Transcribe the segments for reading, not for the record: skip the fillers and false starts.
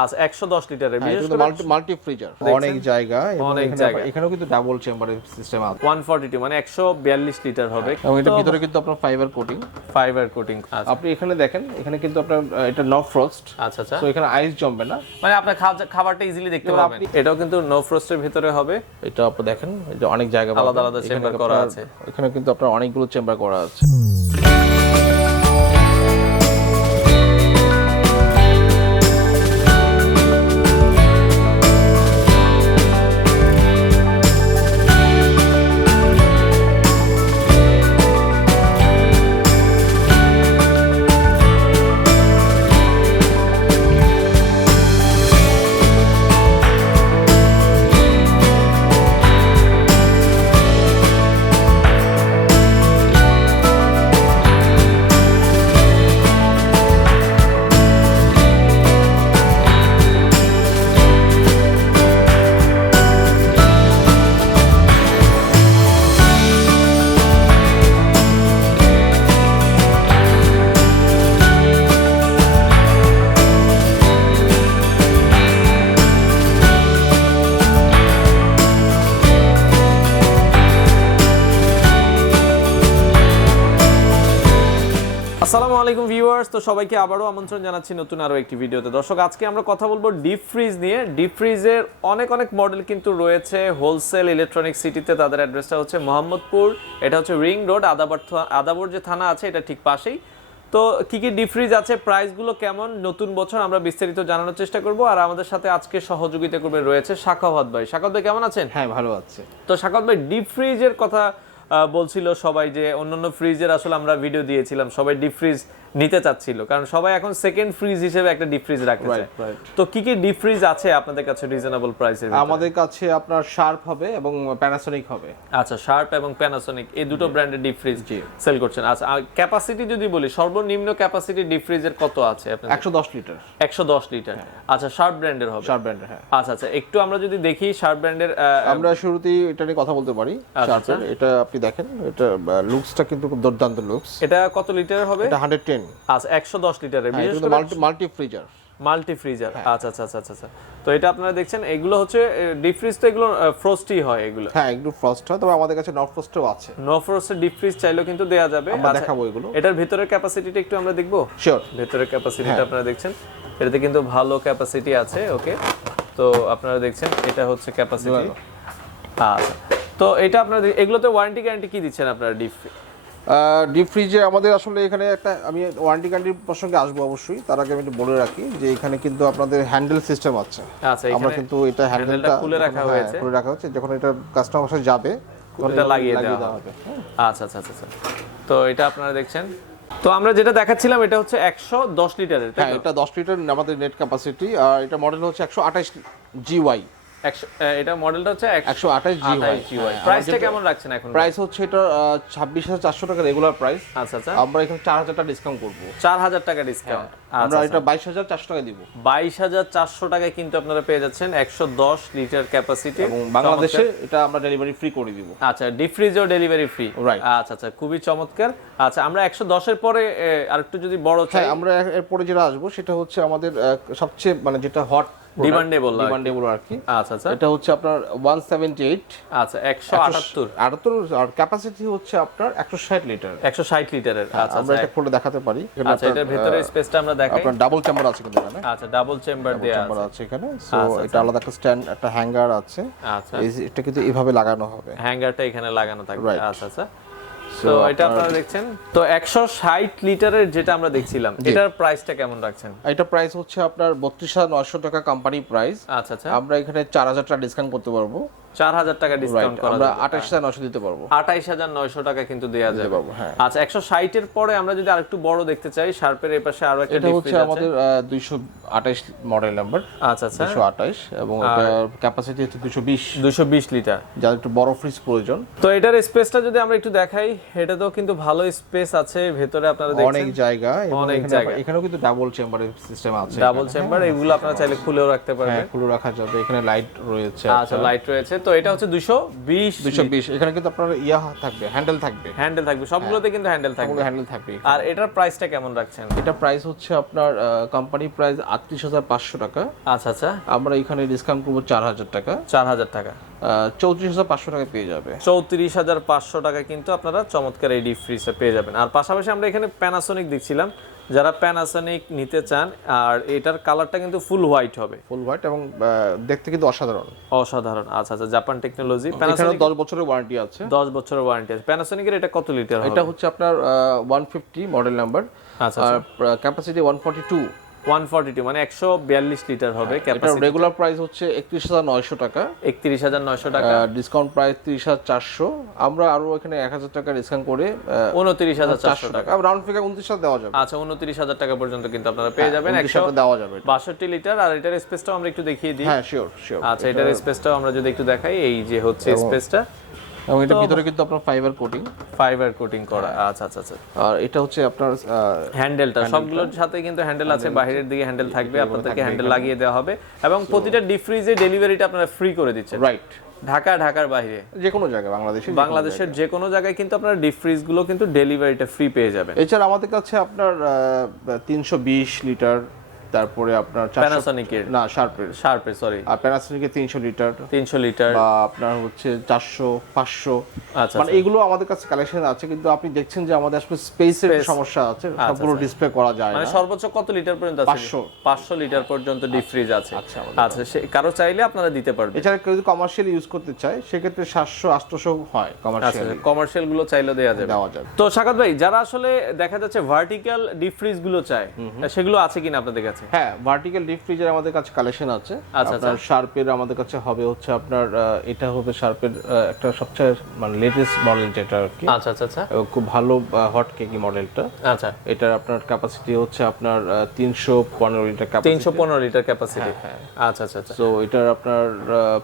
আচ্ছা 110 লিটারের বিশেষ করে মাল্টি ফ্রিজার অনেক জায়গা এবং এখানেও কিন্তু ডাবল চেম্বারের সিস্টেম আছে 142 মানে 142 লিটার হবে এবং এটার ভিতরে কিন্তু আপনার ফাইবার কোটিং আপনি এখানে দেখেন এখানে কিন্তু আপনার এটা নো ফ্রস্ট আচ্ছা সো এখানে আইস জমবে না মানে আপনি খাবারটা ইজিলি দেখতে পাবেন এটাও কিন্তু নো ফ্রস্টের ভিতরে হবে এটা আপনি দেখেন এটা অনেক জায়গা আলাদা আলাদা চেম্বার করা আছে এখানে কিন্তু আপনার অনেকগুলো চেম্বার করা আছে আসসালামু আলাইকুম ভিউয়ার্স, তো সবাইকে আবারও আমন্ত্রণ জানাচ্ছি নতুন আরো একটি ভিডিওতে। দর্শক, আজকে আমরা কথা বলবো ডিপ ফ্রিজ নিয়ে। ডিপ ফ্রিজের অনেক মডেল কিন্তু রয়েছে হোলসেল ইলেকট্রনিক সিটিতে। তাদের অ্যাড্রেসটা হচ্ছে মোহাম্মদপুর, এটা হচ্ছে রিং রোড, আদাবর যে থানা আছে এটা ঠিক পাশেই। তো কি কি ডিপ ফ্রিজ আছে, প্রাইসগুলো কেমন, নতুন বছর আমরা বিস্তারিত জানানোর চেষ্টা করব। আর আমাদের সাথে আজকে সহযোগিতা করবে রয়েছে সাখাওয়াত ভাই। সাখাওয়াত ভাই কেমন আছেন? হ্যাঁ, ভালো আছে। তো সাখাওয়াত ভাই, ডিপ ফ্রিজের কথা বলছিল সবাই যে অন্যান্য ফ্রিজের আসলে আমরা ভিডিও দিয়েছিলাম, সবাই ডিপ ফ্রিজ নিতে চাচ্ছিল, কারণ সবাই এখন সেকেন্ড ফ্রিজ হিসেবে একটা ডিপ ফ্রিজ রাখতে চায়। তো কি কি ডিপ ফ্রিজ আছে আপনাদের কাছে রিজনেবল প্রাইসের? আমাদের কাছে আপনার শার্প হবে এবং প্যানাসোনিক হবে। আচ্ছা, শার্প এবং প্যানাসোনিক এই দুটো ব্র্যান্ডের ডিপ ফ্রিজ সেল করছেন। আচ্ছা, আর ক্যাপাসিটি যদি বলি, সর্বনিম্ন ক্যাপাসিটি ডিপ ফ্রিজের কত আছে আপনাদের? 110 লিটার। 110 লিটার। আচ্ছা, শার্প ব্র্যান্ডের হবে? শার্প ব্র্যান্ডের, হ্যাঁ। আচ্ছা, একটু আমরা যদি দেখি শার্প ব্র্যান্ডের, আমরা শুরুতেই এটা নিয়ে কথা বলতে পারি। শার্পের এটা আপনি দেখেন, এটা লুকসটা কিন্তু খুব দুর্দান্ত লুকস। এটা কত লিটারের হবে? এটা 110। আচ্ছা, 110 লিটারের, বিশেষ করে মাল্টি ফ্রিজার। আচ্ছা। তো এটা আপনারা দেখছেন, এগুলো হচ্ছে ডিপ ফ্রিজ, তো এগুলো ফ্রস্টই হয় এগুলো? হ্যাঁ, এগুলো ফ্রস্ট হয়, তবে আমাদের কাছে নট ফ্রস্টও আছে। নো ফ্রস্টের ডিপ ফ্রিজ চাইলেও কিন্তু দেয়া যাবে। আমরা দেখাবো এগুলো। এটার ভিতরের ক্যাপাসিটিটা একটু আমরা দেখবো। শিওর। ভিতরের ক্যাপাসিটিটা আপনারা দেখছেন, এটাতে কিন্তু ভালো ক্যাপাসিটি আছে। ওকে, তো আপনারা দেখছেন এটা হচ্ছে ক্যাপাসিটি। আচ্ছা, তো এটা আপনারা এগুলোতে ওয়ারেন্টি গ্যারান্টি কি দিচ্ছেন আপনারা ডিপ ফ্রিজে? আমাদের আসলে এখানে একটা, আমি ওয়ারেন্টি গ্যারান্টির প্রসঙ্গে আসবো অবশ্যই, তার আগে আমি একটু বলে রাখি যে এখানে কিন্তু আপনাদের হ্যান্ডেল সিস্টেম আছে। আচ্ছা, আমরা কিন্তু এটা হ্যান্ডেলটা খুলে রাখা হয়েছে, যখন এটা কাস্টমার কাছে যাবে ওটা লাগিয়ে দেওয়া হবে। আচ্ছা। তো এটা আপনারা দেখছেন, তো আমরা যেটা দেখাচ্ছিলাম এটা হচ্ছে 110 লিটারের। হ্যাঁ, এটা 10 লিটার আমাদের নেট ক্যাপাসিটি। আর এটা মডেল হচ্ছে 128 জিওয়াই। এটা মডেলটা হচ্ছে 128 জিওয়াই। প্রাইসটা কেমন রাখছেন এখন? প্রাইস হচ্ছে এটা 26,400 টাকা রেগুলার প্রাইস। আচ্ছা। আমরা এখানে 4,000 টাকা ডিসকাউন্ট করব। 4,000 টাকা ডিসকাউন্ট। আমরা এটা 22,400 টাকা দিব। 22,400 টাকায় কিন্তু আপনারা পেয়ে যাচ্ছেন 110 লিটার ক্যাপাসিটি, এবং বাংলাদেশে এটা আমরা ডেলিভারি ফ্রি করে দিব। আচ্ছা, ডিপ ফ্রিজও ডেলিভারি ফ্রি। রাইট। আচ্ছা, খুবই চমৎকার। আচ্ছা, আমরা 110 এর পরে আরেকটু যদি বড় চাই, আমরা এরপরে যেটা আসবো সেটা হচ্ছে আমাদের সবচেয়ে মানে যেটা হট ডিমান্ডেবল আর কি। আচ্ছা, এটা হচ্ছে আপনার 178। আচ্ছা, 178 আর ক্যাপাসিটি হচ্ছে আপনার 160 লিটার। 160 লিটারের। আচ্ছা, আমরা এটা খুলে দেখাতে পারি। আচ্ছা, এটার ভিতরে স্পেসটা আমরা দেখাই। আপনার ডাবল চেম্বার আছে কিন্তু এখানে। আচ্ছা, ডাবল চেম্বার দেয়া আছে এখানে। সো এটা আলাদা একটা স্ট্যান্ড, একটা হ্যাঙ্গার আছে। আচ্ছা, এটা কিন্তু এইভাবে লাগানো হবে, হ্যাঙ্গারটা এখানে লাগানো থাকবে। আচ্ছা। তো এটা আপনারা দেখছেন, তো 160 লিটারের যেটা আমরা দেখছিলাম, এটার প্রাইসটা কেমন রাখছেন? এটা প্রাইস হচ্ছে আপনার 32,900 টাকা কোম্পানি প্রাইস। আচ্ছা। আমরা এখানে 4,000 টাকা ডিসকাউন্ট করতে পারবো। 4,000 টাকা ডিসকাউন্ট করা যাবে। আমরা 28,900 দিতে পারবো। 28,900 টাকা কিন্তু দেয়া যাবে। আচ্ছা, 160 এর পরে আমরা যদি আরেকটু বড় দেখতে চাই, শার্পের এই পাশে আরো একটা ডিপ ফ্রিজ আছে। এটা হচ্ছে আমাদের 228 মডেল নাম্বার। আচ্ছা। 228 এবং এটা ক্যাপাসিটি হচ্ছে 220 লিটার, যার একটু বড় ফ্রিজ প্রয়োজন। তো এটার স্পেসটা যদি আমরা একটু দেখাই, এটাতেও কিন্তু ভালো স্পেস আছে ভেতরে, আপনারা দেখছেন অনেক জায়গা। এখানেও কিন্তু ডাবল চেম্বারের সিস্টেম আছে। ডাবল চেম্বার, এগুলো আপনারা চাইলে খুলেও রাখতে পারবেন। খুলে রাখা যাবে। এখানে লাইট রয়েছে। আচ্ছা, লাইট রয়েছে। তো এটা হচ্ছে 220 220 এখানে কিন্তু আপনার ইয়া থাকবে, হ্যান্ডেল থাকবে সবগুলোতে কিন্তু হ্যান্ডেল থাকবে। আর এটার প্রাইসটা কেমন রাখছেন? এটা প্রাইস হচ্ছে আপনার কোম্পানি প্রাইস ৩৮,৫০০ টাকা। আচ্ছা আমরা এখানে ডিসকাউন্ট করব ৪,০০০ টাকা। 4,000 টাকা, ৩৪,৫০০ টাকা পেয়ে যাবে। 34,500 টাকা কিন্তু আপনারা চমৎকার এই ডিপ ফ্রিজটা পেয়ে যাবেন। আর পাশাপাশি আমরা এখানে প্যানাসোনিক দেখছিলাম, যারা প্যানাসোনিক নিতে চান, আর এটার কালারটা কিন্তু ফুল হোয়াইট হবে, ফুল হোয়াইট এবং দেখতে কিন্তু অসাধারণ। আচ্ছা জাপান টেকনোলজি। প্যানাসোনিক 10 বছরের ওয়ারেন্টি আছে। 10 বছরের ওয়ারেন্টি আছে। প্যানাসোনিকের এটা কত লিটার হবে? এটা হচ্ছে আপনার 150 মডেল নাম্বার। আচ্ছা আর ক্যাপাসিটি 142 মানে 142 লিটার হবে ক্যাপাসিটি। এটা রেগুলার প্রাইস হচ্ছে 31,900 টাকা। 31,900 টাকা, ডিসকাউন্ট প্রাইস 30,400। আমরা আরো এখানে 1,000 টাকা ডিসকাউন্ট করে 29,400 টাকা। রাউন্ড ফিগার 29,000 দেওয়া যাবে। আচ্ছা 29,000 টাকা পর্যন্ত কিন্তু আপনারা পেয়ে যাবেন। 100 দেওয়া যাবে। 62 লিটার। আর এটার স্পেসটাও আমরা একটু দেখিয়ে দিই। হ্যাঁ শিওর। আচ্ছা এটার স্পেসটাও আমরা যদি একটু দেখাই, এই যে হচ্ছে স্পেসটা, এবং এটা ভিতরে কিন্তু আপনার ফাইবার কোটিং করা। আচ্ছা আর এটা হচ্ছে আপনার হ্যান্ডেলটা, সবগুলোর সাথে কিন্তু হ্যান্ডেল আছে, বাইরের দিকে হ্যান্ডেল থাকবে, আপনাদেরকে হ্যান্ডেল লাগিয়ে দেওয়া হবে। এবং প্রতিটা ডিপ ফ্রিজে ডেলিভারিটা আপনারা ফ্রি করে দিচ্ছেন। রাইট। ঢাকার বাইরে যে কোনো জায়গায়, বাংলাদেশের যে কোনো জায়গায় কিন্তু আপনারা ডিপ ফ্রিজ গুলো কিন্তু ডেলিভারিটা ফ্রি পেয়ে যাবেন। এছাড়া আমাদের কাছে আপনার 320 লিটার, তারপরে আপনার প্যানাসোনিকের না শার্পের সরি, আর প্যানাসোনিকের 300 লিটার বা আপনার হচ্ছে 400 500। আচ্ছা মানে এগুলো আমাদের কাছে কালেকশন আছে, কিন্তু আপনি দেখছেন যে আমাদের আসলে স্পেসের সমস্যা আছে, সবগুলো ডিসপ্লে করা যায় না। মানে সর্বোচ্চ কত লিটার পর্যন্ত আছে? 500 লিটার পর্যন্ত ডিপ ফ্রিজ আছে। আচ্ছা কারো চাইলে আপনারা দিতে পারবেন। এছাড়া কেউ যদি কমার্শিয়াল ইউজ করতে চায় সেক্ষেত্রে 700 800 হয় কমার্শিয়াল গুলো চাইলে দেওয়া যাবে। তো সাকাত ভাই, যারা আসলে দেখা যাচ্ছে ভার্টিক্যাল ডিপ ফ্রিজ গুলো চায়, সেগুলো আছে কিনা আপনাদের কাছে? হ্যাঁ, ভার্টিক্যাল ডিপ ফ্রিজের আমাদের কাছে কালেকশন আছে। আপনার শার্পের আমাদের কাছে হবে হচ্ছে আপনার এটা হবে শার্পের একটা সবচেয়ে মানে লেটেস্ট মডেল যেটা আর কি। আচ্ছা খুব ভালো হট কেকি মডেলটা। আচ্ছা এটা আপনার ক্যাপাসিটি হচ্ছে আপনার 315 লিটার ক্যাপাসিটি। 315 litre capacity. আচ্ছা সো এটার আপনার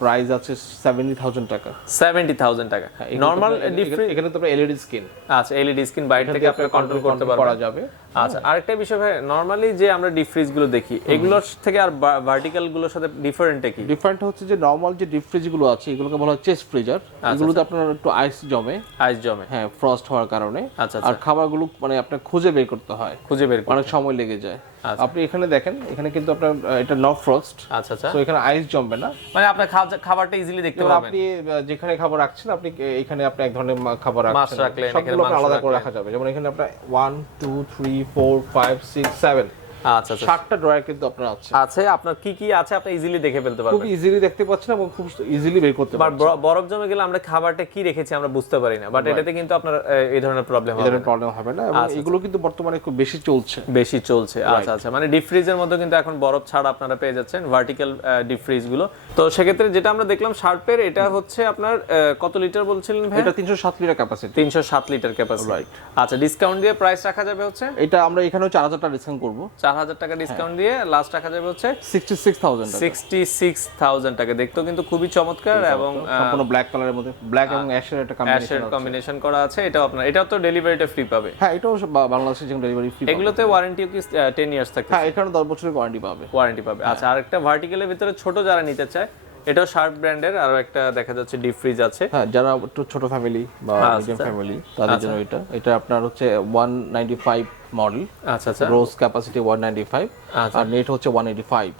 প্রাইস আছে 70,000 টাকা। 70,000 টাকা নরমাল ডিপ ফ্রিজ। এখানে তো আপনার এলইডি স্ক্রিন। আচ্ছা এলইডি স্ক্রিন বাইরে থেকে আপনারা কন্ট্রোল করতে করা যাবে। আচ্ছা আরেকটা বিষয় ভাই, নরমালি যে আমরা ডিপ ফ্রিজ গুলো দেখি, এগুলোর থেকে আর ভার্টিক্যাল গুলোর সাথে ডিফারেন্ট কি? ডিফারেন্ট হচ্ছে যে নরমাল যে ডিপ ফ্রিজ গুলো আছে এগুলোকে বলা হয় চেস্ট ফ্রিজার। এগুলোতে আপনার একটু আইস জমে। হ্যাঁ, ফ্রস্ট হওয়ার কারণে। আর খাবারগুলো মানে আপনার খুঁজে বের করতে হয়, অনেক সময় লেগে যায়। আপনি এখানে দেখেন, এখানে কিন্তু আপনার এটা নো ফ্রস্ট। আচ্ছা তো এখানে আইস জমবে না, মানে আপনি খাবারটা ইজিলি দেখতে পাবেন। আপনি যেখানে খাবার রাখছেন, আপনি এখানে আপনি এক ধরনের খাবার রাখছেন, সবগুলো আলাদা করে রাখা যাবে। যেমন এখানে আপনার 1 2 3 4 5 6 7 আচ্ছা 7টা ড্রয়ার কিন্তু আপনার আছে। আপনার কি আছে আপনি ইজিলি দেখে ফেলতে পারবেন, খুব ইজিলি দেখতে পাচ্ছেন এবং খুব ইজিলি বের করতে পারবেন। বরফ জমে গেলে আমরা খাবারটা কি রেখেছি আমরা বুঝতে পারি না, বাট এটাতে কিন্তু আপনার এই ধরনের প্রবলেম হবে না। এবং এগুলো কিন্তু বর্তমানে খুব বেশি চলছে। আচ্ছা মানে ডিপ ফ্রিজের মধ্যে কিন্তু এখন বরফ ছাড়া আপনারা পেয়ে যাচ্ছেন ভার্টিক্যাল ডিপ ফ্রিজ গুলো। তো সেক্ষেত্রে যেটা আমরা দেখলাম শার্পের, এটা হচ্ছে আপনার কত লিটার বলছিলেন ভাই? এটা 307 litre capacity. 307 litre capacity, right. আচ্ছা ডিসকাউন্ট দিয়ে প্রাইস রাখা যাবে হচ্ছে, এটা আমরা এখানেও 4,000 টাকা ডিসকাউন্ট করব। 4,000 টাকা ডিসকাউন্ট দিয়ে লাস্ট রাখা যাবে হচ্ছে 66,000 টাকা। দেখতেও কিন্তু খুবই চমৎকার এবং সম্পূর্ণ ব্ল্যাক কালারের মধ্যে ব্ল্যাক এবং অ্যাশের একটা কম্বিনেশন করা আছে। এটাও তো ডেলিভারিটা ফ্রি পাবে। হ্যাঁ, এটাও বাংলাদেশে যেমন ডেলিভারি ফ্রি। এগুলোতে ওয়ারেন্টি কি 10 ইয়ার্স থাকে? হ্যাঁ, এখানে 10 বছরের ওয়ারেন্টি পাবে। আচ্ছা আরেকটা ভার্টিক্যালের ভিতরে ছোট যারা নিতে চায়, এটাও শার্প ব্র্যান্ডের আরো একটা দেখা যাচ্ছে ডিপ ফ্রিজ আছে। হ্যাঁ, যারা একটু ছোট ফ্যামিলি বা মিডিয়াম ফ্যামিলি তাদের জন্য এটা আপনার হচ্ছে 195 মডেল। আচ্ছা রোজ ক্যাপাসিটি 195 আর নেট হচ্ছে 185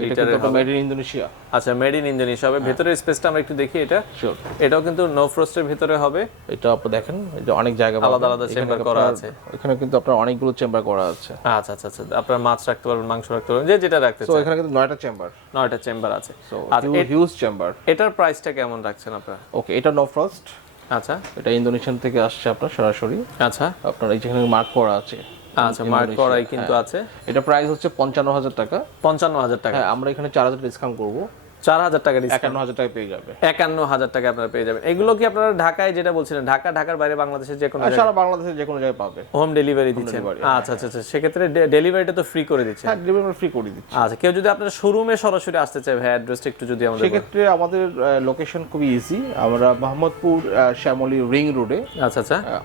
লিটার। এটা মেড ইন ইন্দোনেশিয়া। আচ্ছা মেড ইন ইন্দোনেশিয়া হবে। ভেতরের স্পেসটা আমরা একটু দেখি। এটা শিওর এটাও কিন্তু নো ফ্রস্টের ভিতরে হবে। এটা আপনি দেখেন, এটা অনেক জায়গা আলাদা চেম্বার করা আছে। এখানে কিন্তু আপনার অনেকগুলো চেম্বার করা আছে। আচ্ছা আপনারা মাছ রাখতে পারবেন, মাংস রাখতে পারবেন, যেটা রাখতে চান। তো এখানে কিন্তু 9টা চেম্বার আছে। আর হিউজ চেম্বার। এটার প্রাইসটা কেমন রাখছেন আপনারা? ওকে, এটা নো ফ্রস্ট। আচ্ছা এটা ইন্দোনেশিয়ান থেকে আসছে আপনার সরাসরি। আচ্ছা আপনার এই যেখানে মার্ক করা আছে। আচ্ছা মার্ক করাই কিন্তু আছে। এটা প্রাইস হচ্ছে 55,000 টাকা। 55,000 টাকা। হ্যাঁ, আমরা এখানে 4,000 ডিসকাউন্ট করব। 4,000 টাকা ডিসকাউন্ট, 51,000 টাকা পেয়ে যাবে। 51,000 টাকা আপনারা পেয়ে যাবেন। এগুলো কি আপনারা ঢাকায় যেটা বলছিলেন, ঢাকার বাইরে বাংলাদেশের যে কোনো সারা বাংলাদেশের যে কোনো জায়গায় পাবে, হোম ডেলিভারি দিচ্ছেন? আচ্ছা সেক্ষেত্রে ডেলিভারিটা তো ফ্রি করে দিচ্ছেন? হ্যাঁ, ডেলিভারি ফ্রি করে দিচ্ছি। আচ্ছা কেউ যদি আপনার শোরুমে সরাসরি আসতে চায় ভাই, অ্যাড্রেসটা একটু যদি আমাদের। সেক্ষেত্রে আমাদের লোকেশন খুবই ইজি। আমরা মোহাম্মদপুর শ্যামলী রিং রোডে,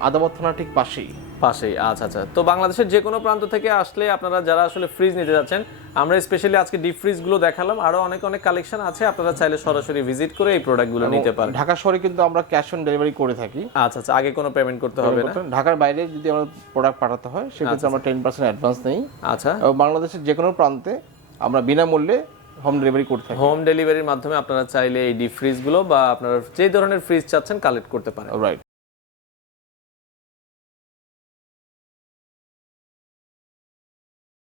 আদাবর থানা ঠিক পাশেই পাশেই। আচ্ছা আচ্ছা, তো বাংলাদেশের যে কোনো প্রান্ত থেকে আসলে আপনারা যারা আসলে ফ্রিজ নিতে যাচ্ছেন, আমরা স্পেশালি আজকে ডিপ ফ্রিজ গুলো দেখালাম, আরো অনেক অনেক কালেকশন আছে, আপনারা চাইলে সরাসরি ভিজিট করে এই প্রোডাক্টগুলো নিতে পারেন। ঢাকা শহরে কিন্তু আমরা ক্যাশ অন ডেলিভারি করে থাকি। আচ্ছা আচ্ছা, আগে কোনো পেমেন্ট করতে হবে না। ঢাকার বাইরে যদি আমরা প্রোডাক্ট পাঠাতে হয় সেক্ষেত্রে আমরা 10% অ্যাডভান্স নেই। আচ্ছা, এবং বাংলাদেশের যে কোনো প্রান্তে আমরা বিনামূল্যে হোম ডেলিভারি করতে থাকি। হোম ডেলিভারির মাধ্যমে আপনারা চাইলে এই ডিপ ফ্রিজ গুলো বা আপনারা যে ধরনের ফ্রিজ চাচ্ছেন কালেক্ট করতে পারেন। রাইট।